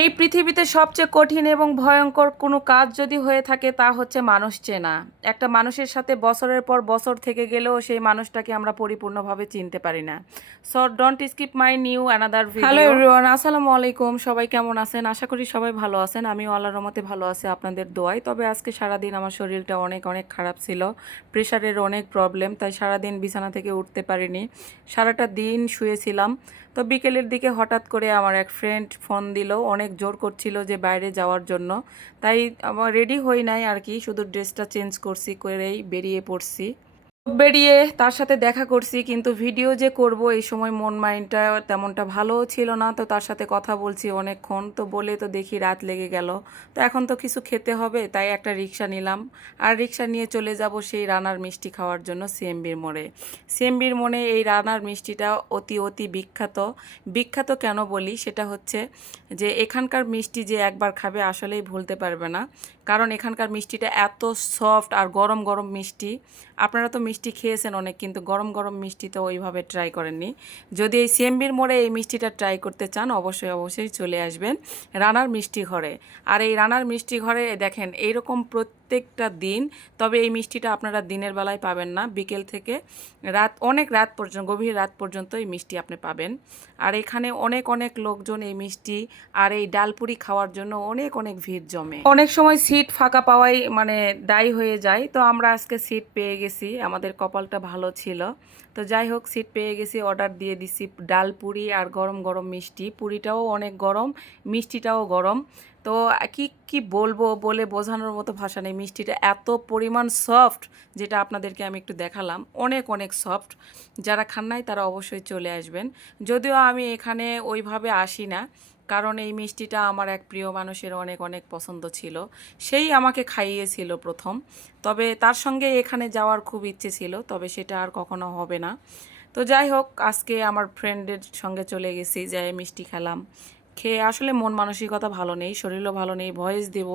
এই পৃথিবীতে সবচেয়ে কঠিন এবং ভয়ঙ্কর কোনো কাজ যদি হয়ে থাকে, তা হচ্ছে মানুষ চেনা। একটা মানুষের সাথে বছরের পর বছর থেকে গেলেও সেই মানুষটাকে আমরা পরিপূর্ণভাবে চিনতে পারি না। So don't skip my new another hello everyone আসসালামু আলাইকুম। সবাই কেমন আছেন? আশা করি সবাই ভালো আছেন। আমিও আল্লাহর রহমতে ভালো আছি, আপনাদের দোয়াই তবে আজকে সারাদিন আমার শরীরটা অনেক অনেক খারাপ ছিল। প্রেশারের অনেক প্রবলেম তাই সারাদিন বিছানা থেকে উঠতে পারিনি। সারাটা দিন শুয়েছিলাম। তো বিকেলের দিকে হঠাৎ করে আমার এক ফ্রেন্ড ফোন দিল। অনেক জোর করছিল যে বাইরে যাওয়ার জন্য। তাই আমার রেডি হই নাই আর কি, শুধু ড্রেসটা চেঞ্জ করছি, করেই বেরিয়ে পড়ছি। বেরিয়ে তার সাথে দেখা করছি, কিন্তু ভিডিও যে করব এই সময় মন মাইন্ডটা তেমনটা ভালোও ছিল না। তো তার সাথে কথা বলছি অনেকক্ষণ, তো বলে তো দেখি রাত লেগে গেল। তো এখন তো কিছু খেতে হবে, তাই একটা রিক্সা নিলাম। আর রিক্সা নিয়ে চলে যাব সেই রানার মিষ্টি খাওয়ার জন্য সিএমবির মোড়ে। সিএমবির মোড়ে এই রানার মিষ্টিটা অতি অতি বিখ্যাত। বিখ্যাত কেন বলি? সেটা হচ্ছে যে এখানকার মিষ্টি যে একবার খাবে আসলেই ভুলতে পারবে না। কারণ এখানকার মিষ্টিটা এত সফট আর গরম গরম মিষ্টি। আপনারা তো মিষ্টি খেয়েছেন অনেক, কিন্তু গরম গরম মিষ্টি তো ওইভাবে ট্রাই করেননি। যদি এই সিএমবির মোড়ে এই মিষ্টিটা ট্রাই করতে চান, অবশ্যই অবশ্যই চলে আসবেন রানার মিষ্টি ঘরে। আর এই রানার মিষ্টি ঘরে দেখেন, এইরকম প্রত্যেকটা দিন, তবে এই মিষ্টিটা আপনারা দিনের বেলায় পাবেন না, বিকেল থেকে রাত, অনেক রাত পর্যন্ত, গভীর রাত পর্যন্ত এই মিষ্টি আপনি পাবেন। আর এখানে অনেক অনেক লোকজন এই মিষ্টি আর এই ডালপুরি খাওয়ার জন্য অনেক অনেক ভিড় জমে। অনেক সময় সিট ফাঁকা পাওয়াই মানে দায়ী হয়ে যায়, তো আমরা আজকে সিট পেয়ে গেছি আমাদের কপালটা ভালো ছিল। তো যাই হোক সিট পেয়ে গেছি অর্ডার দিয়ে দিছি ডাল পুরি আর গরম গরম মিষ্টি। পুরিটাও অনেক গরম, মিষ্টিটাও গরম। তো কি কি বলব বলে বোঝানোর মতো ভাষা নেই। মিষ্টিটা এত পরিমাণ সফট যেটা আপনাদেরকে আমি একটু দেখালাম। অনেক অনেক সফট যারা খান নাই তারা অবশ্যই চলে আসবেন। যদিও আমি এখানে ওইভাবে আসি না। কারণ এই মিষ্টিটা আমার এক প্রিয় মানুষের অনেক অনেক পছন্দ ছিল। সেই আমাকে খাইয়েছিল প্রথম। তবে তার সঙ্গে এখানে যাওয়ার খুব ইচ্ছে ছিল, তবে সেটা আর কখনো হবে না। তো যাই হোক, আজকে আমার ফ্রেন্ডের সঙ্গে চলে গেছি, যাই মিষ্টি খেলাম। খেয়ে আসলে মন মানসিকতা ভালো নেই, শরীরও ভালো নেই, ভয়েস দেব।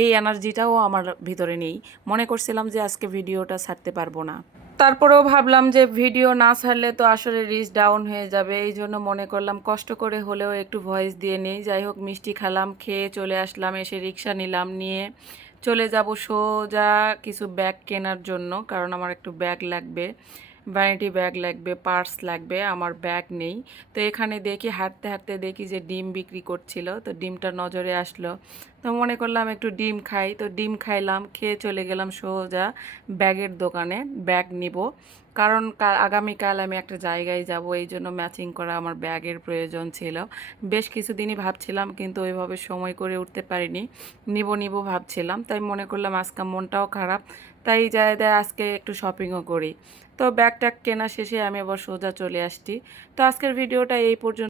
এই এনার্জিটাও আমার ভিতরে নেই। মনে করছিলাম যে আজকে ভিডিওটা ছাড়তে পারব না। তারপরেও ভাবলাম যে ভিডিও না ছাড়লে তো আসলে রিচ ডাউন হয়ে যাবে। এই জন্য মনে করলাম কষ্ট করে হলেও একটু ভয়েস দিয়ে নিই। যাই হোক, মিষ্টি খেলাম, খেয়ে চলে আসলাম, এসে রিক্সা নিলাম, নিয়ে চলে যাব সোজা কিছু ব্যাগ কেনার জন্য, কারণ আমার একটু ব্যাগ লাগবে। ভ্যানিটি ব্যাগ লাগবে পার্স লাগবে, আমার ব্যাগ নেই। তো এখানে দেখি, হাঁটতে হাঁটতে দেখি যে ডিম বিক্রি করছিল, তো ডিমটা নজরে আসলো। তো মনে করলাম একটু ডিম খাই, তো ডিম খাইলাম, খেয়ে চলে গেলাম সোজা ব্যাগের দোকানে ব্যাগ নিব। কারণ আগামীকাল আমি একটা জায়গায় যাব, এই জন্য ম্যাচিং করা আমার ব্যাগের প্রয়োজন ছিল। বেশ কিছুদিনই ভাবছিলাম, কিন্তু ওইভাবে সময় করে উঠতে পারিনি। নিব নিব ভাবছিলাম, তাই মনে করলাম আজকে মনটাও খারাপ, তাই যায় দেয় আজকে একটু শপিংও করি। তো ব্যাগটা কেনা শেষে আমি আবার সোজা চলে আসছি। তো আজকের ভিডিওটা এই পর্যন্ত